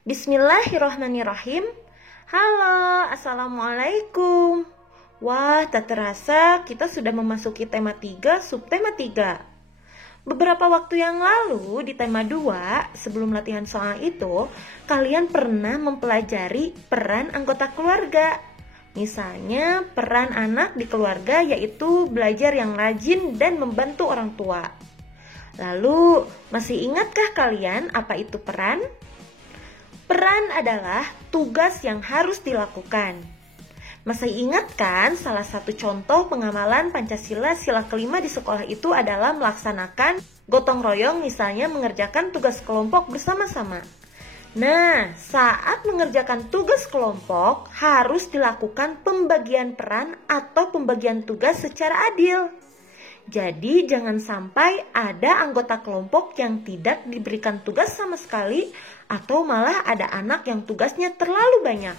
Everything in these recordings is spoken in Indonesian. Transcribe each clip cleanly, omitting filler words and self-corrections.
Bismillahirrahmanirrahim. Halo, Assalamualaikum. Wah, tak terasa kita sudah memasuki tema 3, subtema 3. Beberapa waktu yang lalu di tema 2, sebelum latihan soal itu, kalian pernah mempelajari peran anggota keluarga. Misalnya, peran anak di keluarga yaitu belajar yang rajin dan membantu orang tua. Lalu, masih ingatkah kalian apa itu peran? Peran adalah tugas yang harus dilakukan. Masih ingat kan salah satu contoh pengamalan Pancasila sila kelima di sekolah itu adalah melaksanakan gotong royong, misalnya mengerjakan tugas kelompok bersama-sama. Nah, saat mengerjakan tugas kelompok harus dilakukan pembagian peran atau pembagian tugas secara adil. Jadi jangan sampai ada anggota kelompok yang tidak diberikan tugas sama sekali atau malah ada anak yang tugasnya terlalu banyak.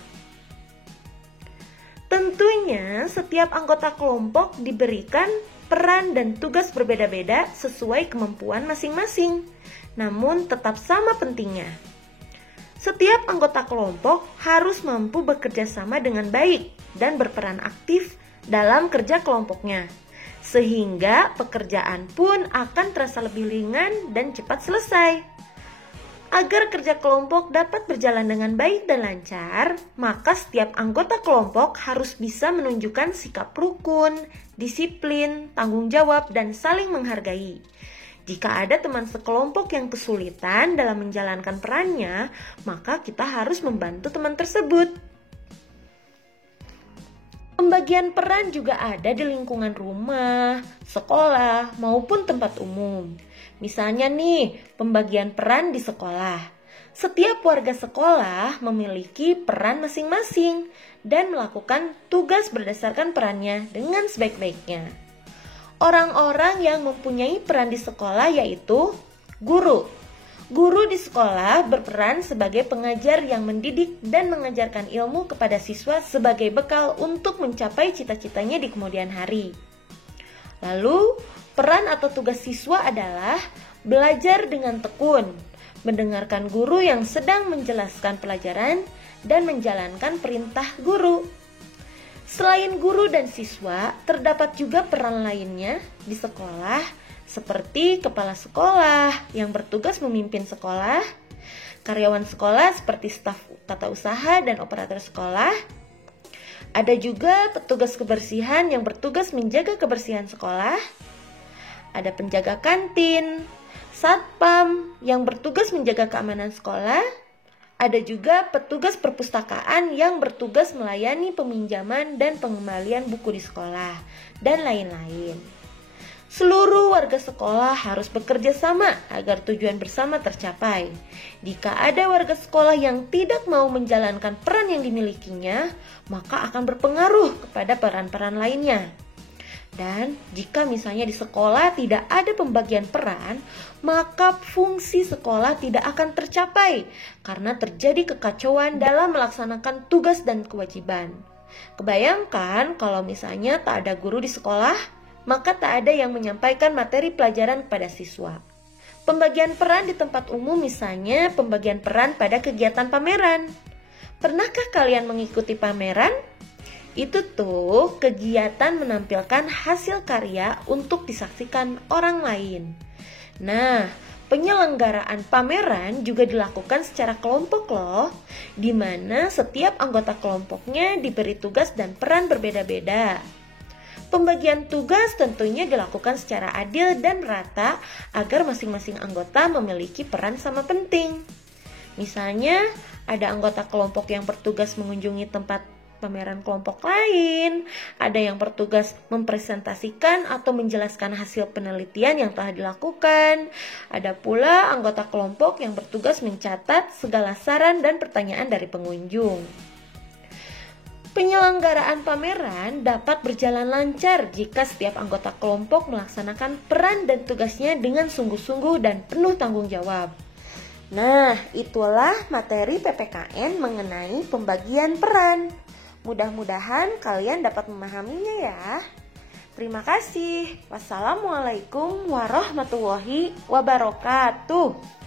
Tentunya setiap anggota kelompok diberikan peran dan tugas berbeda-beda sesuai kemampuan masing-masing, namun tetap sama pentingnya. Setiap anggota kelompok harus mampu bekerja sama dengan baik dan berperan aktif dalam kerja kelompoknya, sehingga pekerjaan pun akan terasa lebih ringan dan cepat selesai. Agar kerja kelompok dapat berjalan dengan baik dan lancar, maka setiap anggota kelompok harus bisa menunjukkan sikap rukun, disiplin, tanggung jawab, dan saling menghargai. Jika ada teman sekelompok yang kesulitan dalam menjalankan perannya, maka kita harus membantu teman tersebut. Pembagian peran juga ada di lingkungan rumah, sekolah, maupun tempat umum. Misalnya nih, pembagian peran di sekolah. Setiap warga sekolah memiliki peran masing-masing dan melakukan tugas berdasarkan perannya dengan sebaik-baiknya. Orang-orang yang mempunyai peran di sekolah yaitu guru. Guru di sekolah berperan sebagai pengajar yang mendidik dan mengajarkan ilmu kepada siswa sebagai bekal untuk mencapai cita-citanya di kemudian hari. Lalu, peran atau tugas siswa adalah belajar dengan tekun, mendengarkan guru yang sedang menjelaskan pelajaran, dan menjalankan perintah guru. Selain guru dan siswa, terdapat juga peran lainnya di sekolah, seperti kepala sekolah yang bertugas memimpin sekolah, karyawan sekolah seperti staf tata usaha dan operator sekolah. Ada juga petugas kebersihan yang bertugas menjaga kebersihan sekolah. Ada penjaga kantin, satpam yang bertugas menjaga keamanan sekolah. Ada juga petugas perpustakaan yang bertugas melayani peminjaman dan pengembalian buku di sekolah, dan lain-lain. Seluruh warga sekolah harus bekerja sama agar tujuan bersama tercapai. Jika ada warga sekolah yang tidak mau menjalankan peran yang dimilikinya, maka akan berpengaruh kepada peran-peran lainnya. Dan jika misalnya di sekolah tidak ada pembagian peran, maka fungsi sekolah tidak akan tercapai karena terjadi kekacauan dalam melaksanakan tugas dan kewajiban. Kebayangkan kalau misalnya tak ada guru di sekolah, maka tak ada yang menyampaikan materi pelajaran kepada siswa. Pembagian peran di tempat umum, misalnya pembagian peran pada kegiatan pameran. Pernahkah kalian mengikuti pameran? Itu tuh kegiatan menampilkan hasil karya untuk disaksikan orang lain. Nah, penyelenggaraan pameran juga dilakukan secara kelompok loh, di mana setiap anggota kelompoknya diberi tugas dan peran berbeda-beda. Pembagian tugas tentunya dilakukan secara adil dan merata agar masing-masing anggota memiliki peran sama penting. Misalnya, ada anggota kelompok yang bertugas mengunjungi tempat pameran kelompok lain, ada yang bertugas mempresentasikan atau menjelaskan hasil penelitian yang telah dilakukan, ada pula anggota kelompok yang bertugas mencatat segala saran dan pertanyaan dari pengunjung. Penyelenggaraan pameran dapat berjalan lancar jika setiap anggota kelompok melaksanakan peran dan tugasnya dengan sungguh-sungguh dan penuh tanggung jawab. Nah, itulah materi PPKN mengenai pembagian peran. Mudah-mudahan kalian dapat memahaminya ya. Terima kasih. Wassalamualaikum warahmatullahi wabarakatuh.